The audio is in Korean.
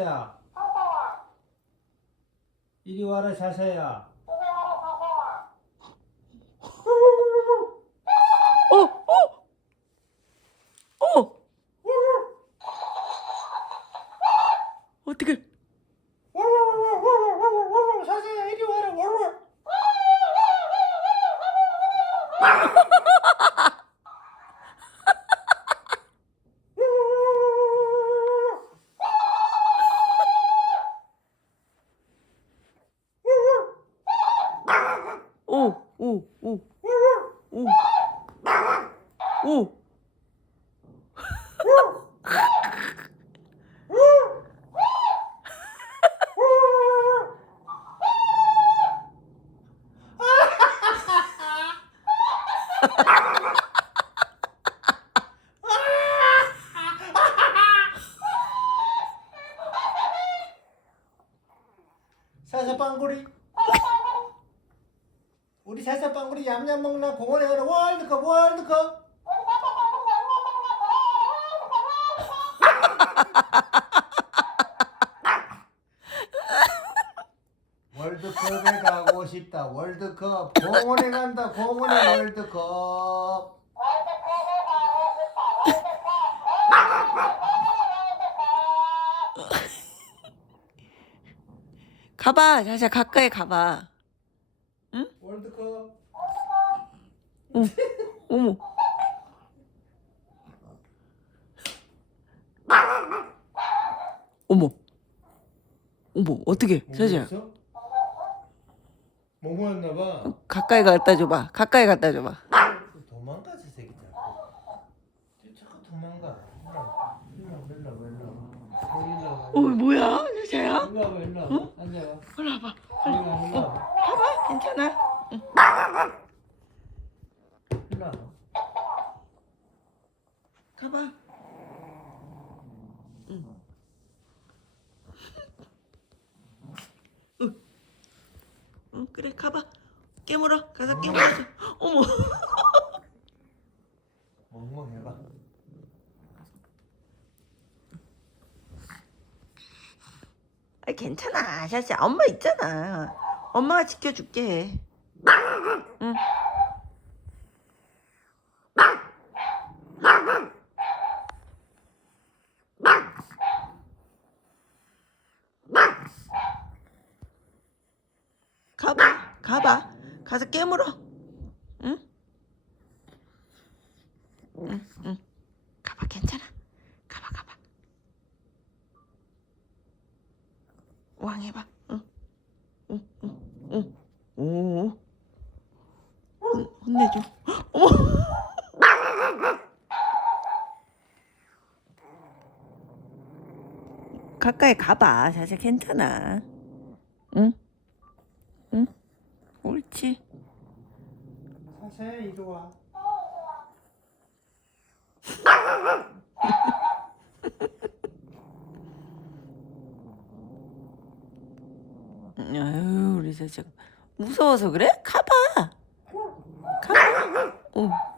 야, 이리 와라 자세야. 어떻게? 자세야 이리 와라. 오. 사사빵구리. 우리 사사빵구리 얌얌 먹나 공원에 가는 월드컵. 월드컵에 가고 싶다. 월드컵 공원에 간다. 공원에 월드컵. 가봐, 자자 가까이 가봐. 응? 월드컵. 어머. 어머, 어떻게? 자자. 뭐 모였나봐. 가까이 갖다 줘봐. 가까이 갖다 줘봐. 도망가 저 새끼 자꾸. 자꾸 도망가. 일로 뭐야? 자자야? 와봐. 앉아봐. 일로 와봐. 일로 와봐. 가봐, 괜찮아. 일로 와봐. 가봐. 응, 그래, 가봐. 깨물어. 가서 깨물어줘. 어머. 멍멍해봐. 아이, 괜찮아. 자자, 엄마 있잖아. 엄마가 지켜줄게. 응. 가봐. 가서 깨물어. 응? 응. 가봐, 괜찮아. 가봐. 왕 해봐. 응. 오. 혼내줘. 어머. 가까이 가봐. 자자, 괜찮아. 응? 옳지. 사사야 이리 와. 아유, 우리 자자 무서워서 그래? 가봐. 어.